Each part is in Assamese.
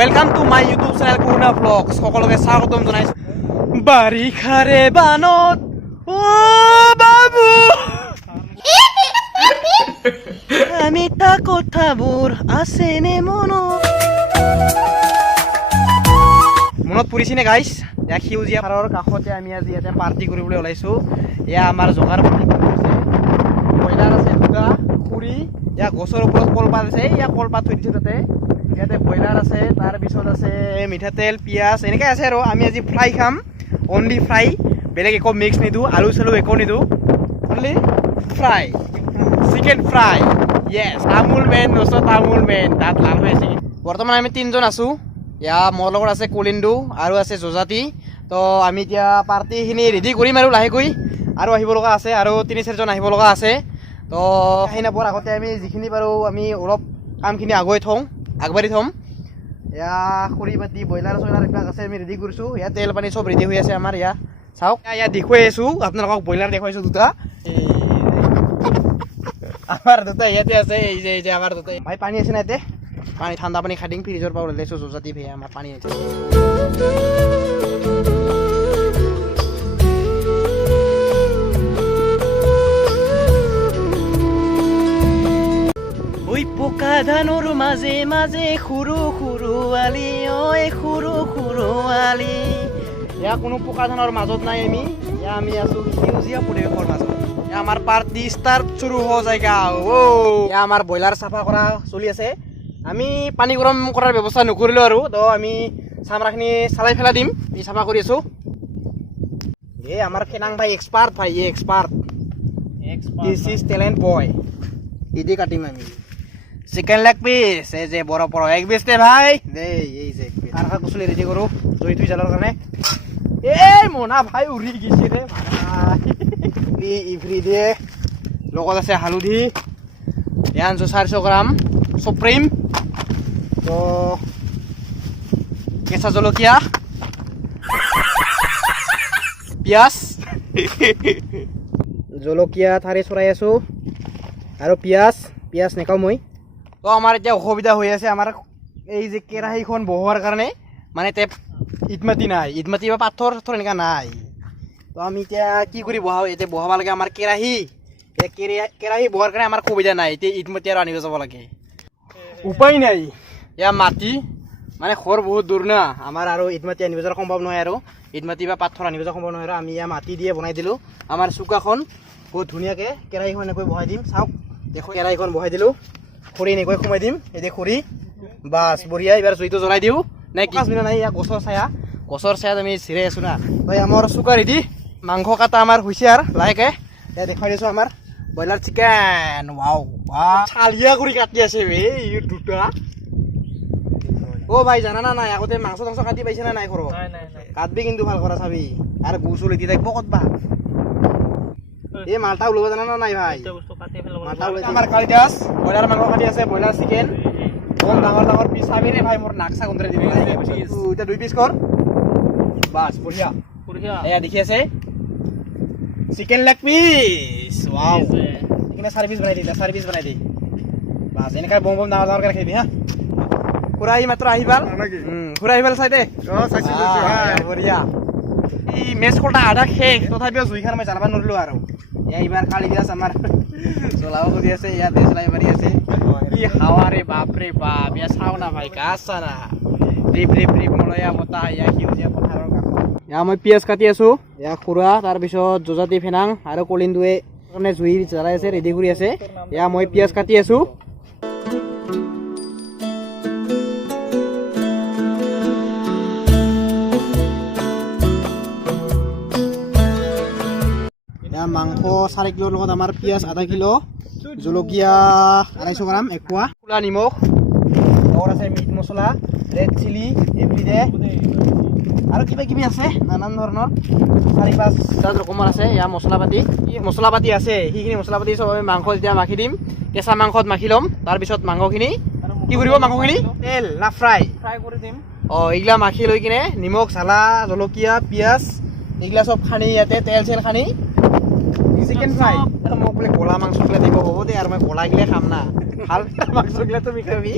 welcome to my YouTube channel Karuna blogs সকলকে স্বাগতম জানাইছো বাৰিষাৰে বানত ও বাবু আমি তা কথাবোৰ আছেনে মনত পৰিছেনে গাইছ ইয়া সেউজীয়া পাৰৰ কাষতে আমি আজি ইয়াতে পাৰ্টি কৰিবলৈ ওলাইছো ইয়া আমাৰ জগাৰ পাৰ্টি আছে ব্ৰইলাৰ আছে দুটা পুৰি ইয়া গছৰ ওপৰত কলপাত আছে ইয়া কলপাত থৈ দিছে তাতে ইয়াতে ব্ৰইলাৰ আছে তাৰ পিছত আছে মিঠাতেল পিয়াজ এনেকৈ আছে আৰু আমি আজি ফ্ৰাই খাম অনলি ফ্ৰাই বেলেগ একো মিক্স নিদিওঁ আলু চালু একো নিদিওঁ অনলি ফ্ৰাই চিকেন ফ্ৰাই য়েছ তামোল মেন দোস্ত তামোল মেন তাত লাল হৈ আছে বৰ্তমান আমি তিনিজন আছোঁ ইয়া মোৰ লগত আছে কলিন্দু আৰু আছে জজাতি তো আমি এতিয়া পাৰ্টিখিনি ৰেডি কৰিম আৰু লাহেকৈ আৰু আহিব লগা আছে আৰু 3-4জন আহিব লগা আছে তো আহি নাপাৰ আগতে আমি যিখিনি পাৰোঁ আমি অলপ কামখিনি আগবাঢ়ি থ'ম এয়া খৰি পাতি ব্ৰইলাৰ চইলাৰ এইবিলাক আছে আমি ৰেডি কৰিছোঁ ইয়াত তেল পানী চব ৰেডি হৈ আছে আমাৰ ইয়াত চাওক ইয়াত দেখুৱাই আছোঁ আপোনালোকক ব্ৰইলাৰ দেখুৱাইছোঁ দুটা আমাৰ দুটা ইয়াতে আছে এই যে আমাৰ দুটা ভাই পানী আছে না ইয়াতে পানী ঠাণ্ডা পানী খাই দিম ফ্ৰিজৰ পৰা ওলাইছোঁ জজাতি ভাই আমাৰ পানী আছে ওই পোকা ধানৰ মাজে মাজে সৰু সৰু আলি ঐ সৰু সৰু আলি এয়া কোনো পোকা ধানৰ মাজত নাই আমি আছোঁ সেউজীয়া পৰিৱেশৰ মাজত আমাৰ পাৰ্টি ষ্টাৰ্ট শুৰু হৈ যায়গা এয়া আমাৰ ব্ৰইলাৰ চাফা কৰা চলি আছে আমি পানী গৰম কৰাৰ ব্যৱস্থা নকৰিলোঁ আৰু তো আমি চামৰাখিনি চালাই পেলাই দিম এই চাফা কৰি আছোঁ এই আমাৰ ফেনাং ভাই এক্সপাৰ্ট ভাই এক্সপাৰ্ট দিছ ইজ টেলেণ্ট বয় দিদি কাটিম আমি চিকেন লেগ পিস এই যে বড় বড় এক পিস দে ভাই দেই এই যে আর কুচলি রেডি করো জই তুই জালার কারণে এই মোনা ভাই উড়ি গিছে রে ভাই ইভরি দে লগত আছে হালধি ইয়ান 400 গ্রাম সুপ্রিম তো কেঁচা জলকীয়া পিয়াজ জলকীয়া থাৰি চৰাই আছো আৰু পিয়াজ নেখাও মই তো আমাৰ এতিয়া অসুবিধা হৈ আছে আমাৰ এই যে কেৰাহীখন বহোৱাৰ কাৰণে মানে টেপ ইটমাটি নাই ইটমাটি বা পাথৰ এনেকুৱা নাই তো আমি এতিয়া কি কৰি বহাওঁ এতিয়া বহাব লাগে আমাৰ কেৰাহী বহোৱাৰ কাৰণে আমাৰ সুবিধা নাই এতিয়া ইটমাটি আৰু আনিব যাব লাগে উপায় নাই এয়া মাটি মানে ঘৰ বহুত দূৰ না আমাৰ আৰু ইটমাটি আনিব যোৱাৰ সম্ভৱ নহয় আৰু ইটমাটি বা পাথৰ আনিব যোৱা সম্ভৱ নহয় আৰু আমি ইয়াৰ মাটি দিয়ে বনাই দিলোঁ আমাৰ চুকাখন বহুত ধুনীয়াকৈ কেৰাহীখন এনেকৈ বহাই দিম চাওক দেখো কেৰাহীখন বহাই দিলোঁ খৰি এনেকৈ সোমাই দিম এতিয়া খৰি বাছ বঢ়িয়া এইবাৰ জুইটো জ্বলাই দিওঁ নাই 5 মিনিট নাই ইয়াৰ গছৰ ছায়াত আমি চিৰাই আছোঁ না তই আমাৰ চুকা ৰেডি মাংস কাটা আমাৰ হৈছে আৰু লাহেকৈ এতিয়া দেখুৱাই দিছোঁ আমাৰ ব্ৰইলাৰ চিকেন ৱাও চালিয়া কৰি কাটি আছে এই দুটা ভাই জানা না নাই আগতে মাংস চাংস কাটি পাইছে না নাই ঘৰত কাটবি কিন্তু ভাল কৰা চাবি আৰু গু চুলি দি থাকিব ক'তবা এই মালটা ওলাব জানা না নাই ভাই আমাৰ কালিদাস ব্ৰইলাৰ মাংস কাটি আছে ব্ৰইলাৰ চিকেন কম ডাঙৰ পিচ চাবি ৰে ভাই মোৰ নাক চাক উন্তৰাই দিবি এতিয়া 2 পিচ কৰ বাছ বঢ়িয়া এয়া দেখি আছে চিকেন লেগ পিচ ৱাও এইখিনি 4 পিচ বনাই দি বাছ এনেকৈ বম ডাঙৰ কৰি খাবি হা খুৰা মাত্ৰ আহিবাল খুৰা আহিবাল চাই দে বঢ়িয়া এই মেচ কটা আধা শেষ তথাপিও জুইখান মই জ্বালাব নোৱাৰিলোঁ আৰু এইবাৰ কালিদাস আমাৰ চলাব খুজি আছে ইয়াত চলাই মাৰি আছে কি হাৱা ৰে বাপৰে বাপ ইয়া চাও না ভাই গাছ না ৰিপ মলয়া মতা ইয়া সেউজীয়া পথাৰৰ কাষত ইয়া মই পিয়াজ কাটি আছোঁ ইয়া খুৰা তাৰপিছত জজাতি ফেনাং আৰু কলিন্দুৱে কাৰণে জুই জ্বলাই আছে ৰেডি কৰি আছে ইয়া মই পিয়াজ কাটি আছোঁ মাংস 4 কিলোৰ লগত আমাৰ পিয়াজ আধা কিলো জলকীয়া 250 গ্ৰাম একোৱা কুলা নিমখ লগত আছে মিট মছলা ৰেড চিলি এভৰিডে আৰু কিবা আছে নানান ধৰণৰ 4-5 ৰকমৰ আছে ইয়াৰ মছলা পাতি আছে সেইখিনি মছলা পাতি চব আমি মাংস যেতিয়া মাখি দিম কেঁচা মাংসত মাখি ল'ম তাৰপিছত মাংসখিনি কি কৰিব মাংসখিনি তেল না ফ্ৰাই কৰি দিম এইগিলা মাখি লৈ কিনে নিমখ জ্বালা জলকীয়া পিয়াজ এইগিলা চব খানি ইয়াতে তেল চেল খানি চিকেন ফ্ৰাই মোক বোলে কলা মাংসগিলা দিব হ'ব দে আৰু মই কলাগিলা খাম না ভাল মাংসগিলা তুমি খাবি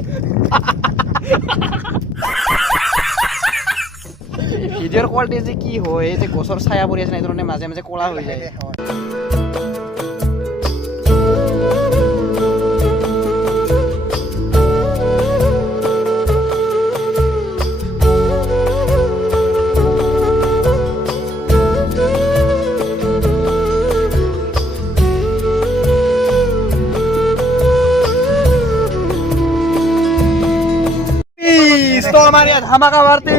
ভিডিঅ'ৰ কোৱালিটি যে কি হয় এই যে গছৰ ছায়া পৰি আছে না এই ধৰণে মাজে মাজে ক'লা হৈ যায় তো আমাৰ ইয়াত ধামাকা মাৰতে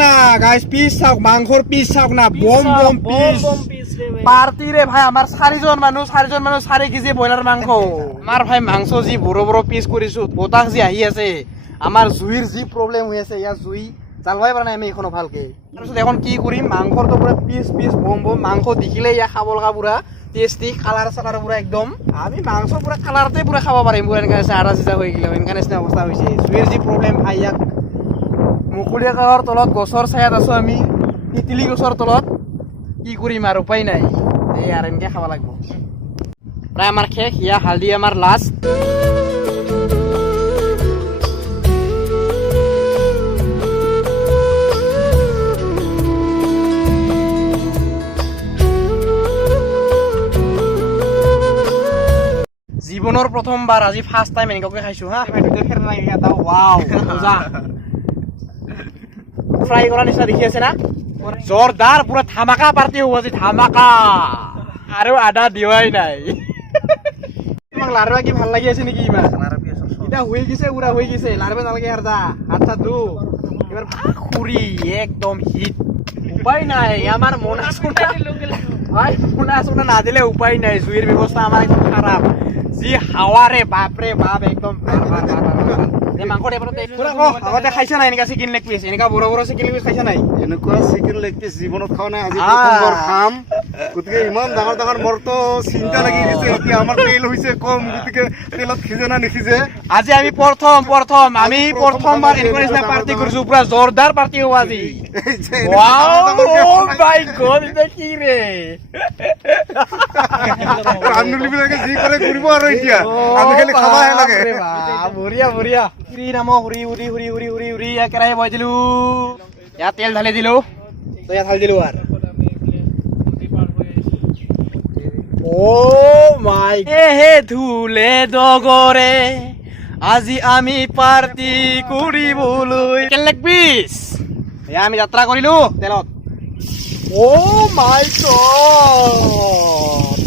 না গাইস পিস চাওক মাংসৰ পিস চাওক না বম বম পিস পাৰ্টি ৰে ভাই আমাৰ 4জন মানুহ 4 কেজি ব্ৰইলাৰ মাংস আমাৰ ভাই মাংস যি বড় বড় পিস কৰিছো বতাহ যি আহি আছে আমাৰ জুইৰ যি প্ৰবলেম হৈ আছে ইয়া জুই জ্বালবাই পৰা নাই আমি এখনো ভালকে তাৰপিছত এখন কি কৰিম মাংসৰ তো পুৰা পিস পিস বম বম মাংস দেখিলে ইয়া খাব লগা পুৰা টেস্টি কালাৰ সালাৰ পুৰা একদম আমি মাংস পুৰা কালাৰতে পুৰা খাব পাৰিম পুৰা এনেকা আছে আধা সিজা হৈ গেল এনেকা নিচিনা অৱস্থা হৈছে জুইৰ যি প্ৰবলেম ভাই ইয়াক মুকুলিয়া কালৰ তলত গছৰ ছায়াত আছো আমি তিতিলি গছৰ তলত কি কৰিম আৰু উপায় নাই এই আৰু এনেকে খাব লাগিব প্ৰায় আমাৰ শেষ ইয়া হালদি আমাৰ লাষ্ট জীবনৰ প্ৰথমবাৰ আজি ফাৰ্ষ্ট টাইম এনেকৈ খাইছো হা ভিডিঅ' খেৰ নাই এটা ওয়াও মজা ফ্ৰাই কৰা নিচিনা দেখি আছে না জোৰদাৰ পুৰা ধামাকা পাৰ্টি হ'ব আজি ধামাকা আৰু আদা দিৱাই নাই তোমাক লাৰবা কি ভাল লাগি আছে নেকি ইমান এটা হৈ গৈছে পুৰা হৈ গৈছে লাৰবা নালাগে আৰু যা আচ্ছা দু এবাৰ খুৰি একদম হিট উপায় নাই আমাৰ মনা সোনা ভাই মনা সোনা না দিলে উপায় নাই জুইৰ ব্যৱস্থা আমাৰ একদম খাৰাপ যি হাৱাৰে বাপৰে বাপ একদম মাংসৰ এবাৰতে আগতে খাইছা নাই এনেকা চিকেন লেগ পিচ এনেকা বড় বড় চিকেন লেগ পিচ খাইছা নাই এনেকুৱা চিকেন লেগ পিচ জীৱনত খাও নাই আজি প্ৰথমবাৰ খাম গতিকে ইমান ডাঙৰ ডাঙৰ মৰতো চিন্তা লাগি গৈছে কি আমাৰ তেল হৈছে কম গতিকে তেলত খিজে না নিখিজে আজি আমি আমি প্ৰথমবাৰ এনেকুৱা নিচিনা পাৰ্টি কৰিছো পুৰা জোৰদাৰ পাৰ্টি হ'ব আজি ওয়াও ও মাই গড এটা কি ৰে ৰান্ধনীবিলাকে যি কৰে কৰিব আৰু এতিয়া আমি খালি খাবাহে লাগে বঢ়িয়া বঢ়িয়া হুৰি নাম হুৰি হুৰি হুৰি হুৰি হুৰি হুৰি কেৰাহী বহাই দিলো ইয়াত তেল ঢালি দিলো তো ইয়াত ঢালি দিলো আৰু ও মাই হে ধুলে ডগৰে আজি আমি পাৰ্টি কৰিবলৈ চিকেন লেগ পিচ এয়া আমি যাত্ৰা কৰিলো তেলত ও মাই গড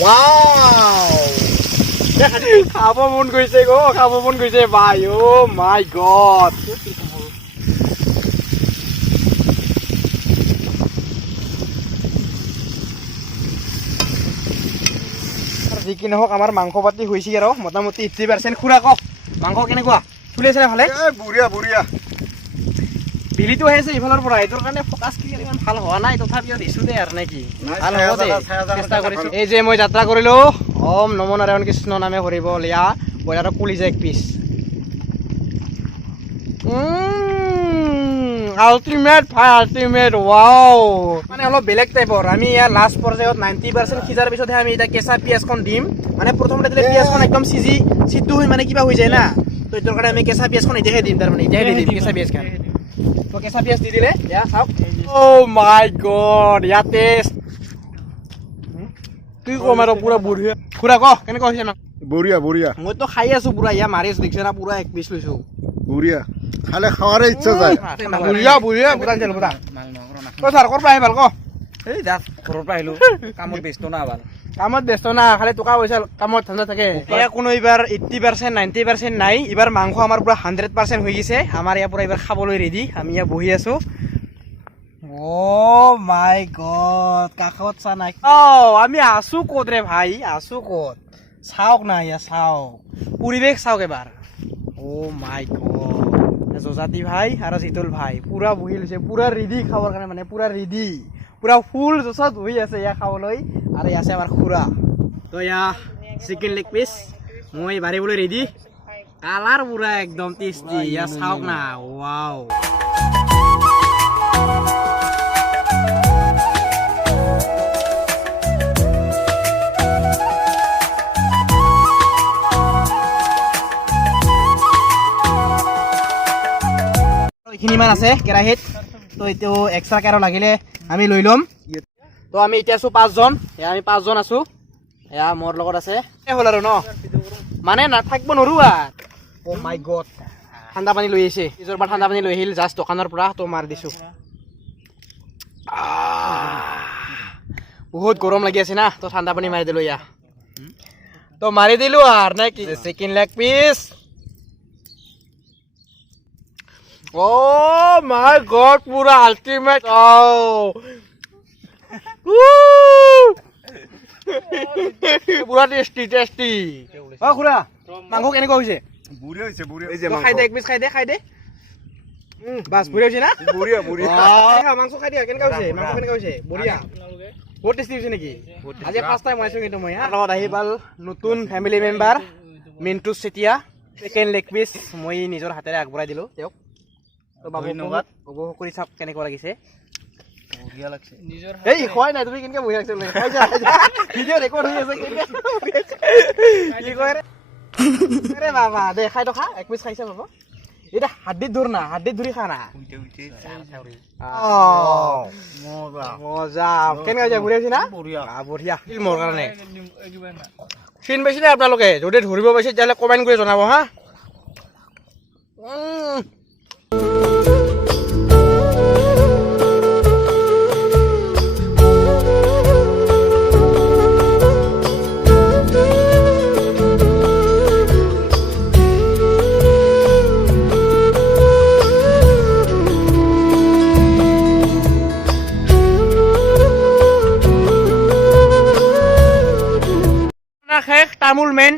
ওয়াও খাব মন গৈছে খাব মন গৈছে ভাই ও মাই গড যি কি নহওক আমাৰ মাংস পাতি হৈছে আৰু মোটামুটি 80% খুৰা কওক মাংস কেনেকুৱা চলি আছে নে ভালে বঢ়িয়া বঢ়িয়া বিলিটো আহিছে ইফালৰ পৰা এইটোৰ কাৰণে ফকাছ কি ইমান ভাল হোৱা নাই তথাপিও দিছোঁ দে আৰু নেকি ভাল হ'ব দে চেষ্টা কৰিছোঁ এই যে মই যাত্ৰা কৰিলোঁ ওম নমো নাৰায়ণ কৃষ্ণ নামে হৰিব লিয়া ব্ৰইলাৰৰ কলিজা এক পিচ আল্টিমেট ভাই আল্টিমেট ৱাও মানে অলপ বেলেগ টাইপৰ আমি ইয়াৰ লাষ্ট পৰ্যায়ত 90% সিজাৰ পিছতহে আমি এতিয়া কেঁচা পিঁয়াজখন দিম মানে প্ৰথমতে দিলে পিঁয়াজখন একদম সিদ্ধ হৈ মানে কিবা হৈ যায় না তো এইটোৰ কাৰণে আমি কেঁচা পিঁয়াজখন এতিয়াহে দিম তাৰমানে এতিয়াহে দিম কেঁচা পিঁয়াজখন তো কেঁচা পিঁয়াজ দি দিলে ইয়া চাওক অ' মাই গড ইয়া টেষ্ট কি কম আৰু পুৰা বঢ়িয়া খুৰা কওক কেনেকুৱা হৈছে না বঢ়িয়া বঢ়িয়া মইতো খাই আছো পুৰা ইয়া মাৰি আছো দেখিছে না পুৰা এক পিচ লৈছো বঢ়িয়া খালে খাৱাৰে ইচ্ছা যায় বঢ়িয়া বঢ়িয়া বুটান চেল বুটা ক ছাৰ ক'ৰ পৰা আহি ভাল ক এই জাষ্ট ঘৰৰ পৰা আহিলো কামত ব্যস্ত না ভাল কামত ব্যস্ত না খালি টকা পইচা কামত ধান্দা থাকে এয়া কোনো এইবাৰ 80% 90% নাই এইবাৰ মাংস আমাৰ পুৰা 100% হৈ গৈছে আমাৰ ইয়াৰ পৰা এইবাৰ খাবলৈ ৰেডি আমি ইয়াত বহি আছো অ' মাই গড কাষত চা নাই আমি আছো ক'ত ৰে ভাই আছো ক'ত চাওক না ইয়া চাওক পৰিৱেশ চাওক এবাৰ অ' মাই গড যজাতি ভাই আৰু জিতুল ভাই পুৰা বহি লৈছে পুৰা ৰেডি খাবৰ কাৰণে মানে পুৰা ৰেডি পুৰা ফুল জছত বহি আছে ইয়া খাবলৈ আৰু ইয়াত আছে আমাৰ খুৰা তো ইয়া চিকেন লেগ পিচ মই বাঢ়িবলৈ ৰেডি কালাৰ পুৰা একদম টেষ্টি ইয়া চাওক না ৱাও এইখিনি মান আছে কেৰাহীত তো এইটো এক্সট্ৰাকে আৰু লাগিলে আমি লৈ ল'ম তো আমি এতিয়া আছো 5 জন আমি 5 জন আছো এয়া মোৰ লগত আছে হ'ল আৰু ন মানে নাথাকিব নোৱাৰো ও মাই গড ঠাণ্ডা পানী লৈ আহিছে নিজৰ পৰা ঠাণ্ডা পানী লৈ আহিল জাষ্ট দোকানৰ পৰা তো মাৰ দিছো বহুত গৰম লাগি আছে না তো ঠাণ্ডা পানী মাৰি দিলো ইয়া তো মাৰি দিলো আৰু নে কি চিকেন লেগ পিস ও মাই গড পুৰা আল্টিমেট পুৰা টেস্টি টেস্টি ও খুড়া মাংস কেনেকুৱা হৈছে বুঢ়ী হৈছে বুঢ়ী এই যে খাই দে এক পিস খাই দে বাস বুঢ়ী হৈছে না বুঢ়ীয়া বুঢ়ী মাংস খাই দিয়া কেনেকুৱা হৈছে মাংস কেনেকুৱা হৈছে বঢ়িয়া বহুত টেষ্টি হৈছে নেকি আজি ফাৰ্ষ্ট টাইম বনাইছো কিন্তু মই লগত আহি পাল নতুন family member Mintu Chetia chicken leg piece মই নিজৰ হাতেৰে আগবঢ়াই দিলো তেওঁক তো বাবু ধন্যবাদ উপভোগ কৰি চাওক কেনেকুৱা লাগিছে বঢ়িয়া লাগছে নিজৰ এই খোৱাই নাই তুমি কেনেকৈ বঢ়িয়া লাগছে খাই যা ভিডিঅ' ৰেকৰ্ড হৈ আছে কি কয় ৰে বাবা দে খাই তো খা এক পিস খাইছে বাবা এটা হাড্ডিত ধর না হাড্ডিত ধরি খা না মজা কেনেকৈ যায় ঘূৰি না বঢ়িয়া বঢ়িয়া মোৰ কাৰণে চিন পাইছে নে আপোনালোকে যদি ধৰিব পাইছে তেতিয়াহ'লে কমেণ্ট কৰি জনাব হা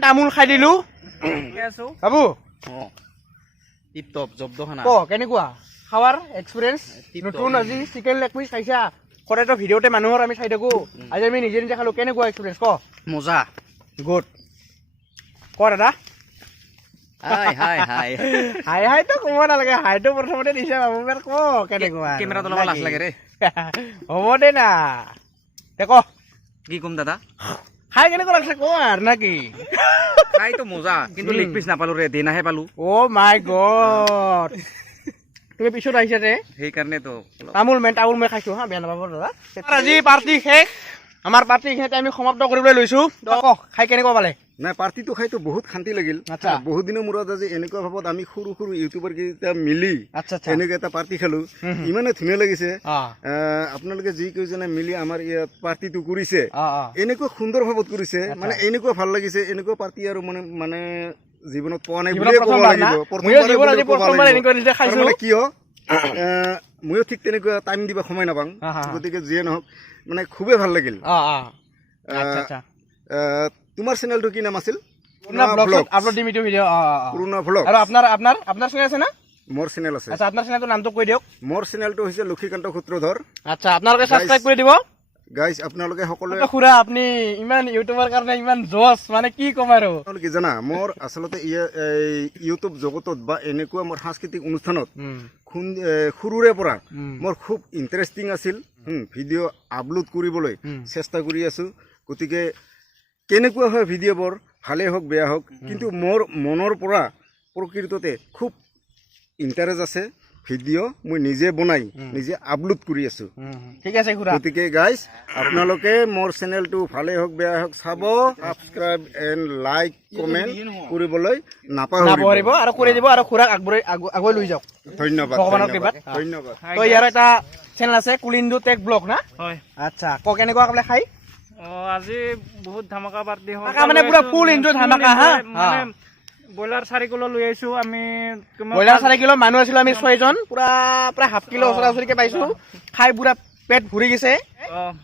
তামোল খাই দিলো বাবু টিপ টপ জব্দ খানা কেনেকুৱা খাৱাৰ এক্সপিৰিয়েঞ্চ নতুন আজি চিকেন লেগ পিস খাইছা সদায়তো ভিডিঅ'তে মানুহৰ আমি চাই থাকো আজি আমি নিজে নিজে খালো কেনেকুৱা এক্সপিৰিয়েঞ্চ ক মজা গুড ক দাদা হাই তো ক'ব নালাগে হাইটো প্ৰথমতে দিছে বাবু ক কেনেকুৱা কেমেৰাটো ল'ব লাজ লাগে ৰে হ'ব দে না দে ক কি ক'ম দাদা খাই কেনেকুৱা লাগছে ক আৰু নাকি খাই তো মজা কিন্তু লেগ পিস নাপালো ৰে দিনাহে পালো ও মাই গড তুমি পিছত আহিছা ৰে সেইকাৰণে তো তামোল মেন খাইছো হা বেয়া নাপাব দাদা আজি পাৰ্টি শেষ আমাৰ পাৰ্টি শেষে আমি সমাপ্ত কৰিবলৈ লৈছো খাই কেনেকুৱা পালে নাই পাৰ্টিটো খাইতো বহুত শান্তি লাগিল বহুত দিনৰ মূৰত আজি এনেকুৱা ভাৱত আমি সৰু সৰু ইউটিউবাৰ কেইটা মিলি এনেকুৱা এটা পাৰ্টি খালো ইমানে ধুনীয়া লাগিছে আপোনালোকে যি কেইজনে মিলি আমাৰ ইয়াত পাৰ্টিটো কৰিছে এনেকুৱা সুন্দৰ ভাৱত কৰিছে মানে এনেকুৱা ভাল লাগিছে এনেকুৱা পাৰ্টি আৰু মানে জীৱনত পোৱা নাই বুলিয়ে ক'ব লাগিব মানে কিয় ময়ো ঠিক তেনেকুৱা টাইম দিব সময় নাপাওঁ গতিকে যিয়ে নহওক মানে খুবেই ভাল লাগিল তোমাৰ চেনেলটো কি নাম আছিল মোৰ চেনেল আছে আপোনাৰ চেনেলটোৰ নামটো কৈ দিয়ক মোৰ চেনেলটো হৈছে লক্ষীকান্ত সূত্ৰধৰ আচ্ছা আপোনালোকে সাবস্ক্ৰাইব কৰি দিব গাইজ আপোনালোকে সকলোৱে খুৰা আপুনি ইমান ইউটিউবৰ কাৰণে ইমান জছ মানে কি ক'ম আৰু কি জানা মোৰ আচলতে ইউটিউব জগতত বা এনেকুৱা মোৰ সাংস্কৃতিক অনুষ্ঠানত সৰুৰে পৰা মোৰ খুব ইণ্টাৰেষ্টিং আছিল ভিডিঅ' আপলোড কৰিবলৈ চেষ্টা কৰি আছো গতিকে কেনেকুৱা হয় ভিডিঅ'বোৰ ভালেই হওক বেয়া হওক কিন্তু মোৰ মনৰ পৰা প্ৰকৃততে খুব ইণ্টাৰেষ্ট আছে ভিডিঅ' মই নিজে বনাই নিজে আপলোড কৰি আছো ঠিক আছে খুৰা গতিকে গাইজ আপোনালোকে মোৰ চেনেলটো ভালেই হওক বেয়া হওক চাব ছাবস্ক্ৰাইব এণ্ড লাইক কমেণ্ট কৰিবলৈ নাপাহৰিব আৰু কৰি দিব আৰু খুৰাক আগুৱাই লৈ যাওক ধন্যবাদ ধন্যবাদ তো ইয়াৰ এটা চেনেল আছে কুলিন্দু টেক ব্লগ না হয় আচ্ছা কেনেকুৱা বোলে খাই আজি বহুত ধামাকা পাৰ্টি হ'ল মানে পুৰা ফুল এনজয় ধামাকা হা ব্ৰইলাৰ 4 কিলো লৈ আহিছো আমি ব্ৰইলাৰ 4 কিলো মানুহ আছিলো আমি 6 জন পুৰা প্ৰায় হাফ কিলো ওচৰা-ওচৰিকে পাইছো খাই পুৰা পেট ভৰি গৈছে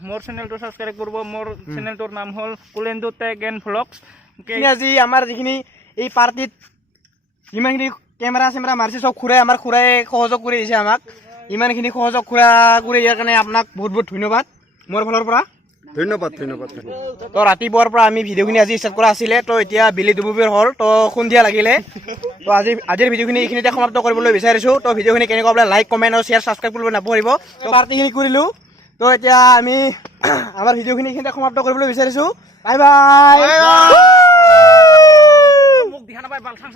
মোৰ চেনেলটো সাবস্ক্ৰাইব কৰিব মোৰ চেনেলটোৰ নাম হ'ল কুলেন্দু টেক এণ্ড ভ্লগছ আজি আমাৰ যিখিনি এই পাৰ্টিত ইমানখিনি কেমেৰা মাৰিছে চব খুৰাই আমাৰ খুৰাই সহযোগ কৰি দিছে আমাক ইমানখিনি সহযোগ খুৰা কৰি ইয়াৰ কাৰণে আপোনাক বহুত বহুত ধন্যবাদ মোৰ ফালৰ পৰা ধন্যবাদ তো ৰাতিপুৱাৰ পৰা আমি ভিডিঅ'খিনি আজি ষ্টাৰ্ট কৰা আছিলে তো এতিয়া বেলি ডুবুবিৰ হ'ল তো সন্ধিয়া লাগিলে তো আজিৰ ভিডিঅ'খিনি এইখিনিতে সমাপ্ত কৰিবলৈ বিচাৰিছোঁ তো ভিডিঅ'খিনি কেনেকুৱা বোলে লাইক কমেণ্ট আৰু শ্বেয়াৰ ছাবস্ক্ৰাইব কৰিব নাপাহৰিব তো পাৰ্টিখিনি কৰিলোঁ তো এতিয়া আমি আমাৰ ভিডিঅ'খিনি এইখিনিতে সমাপ্ত কৰিবলৈ বিচাৰিছোঁ বাই বাই মোক দিহা নাপাই বাল চাং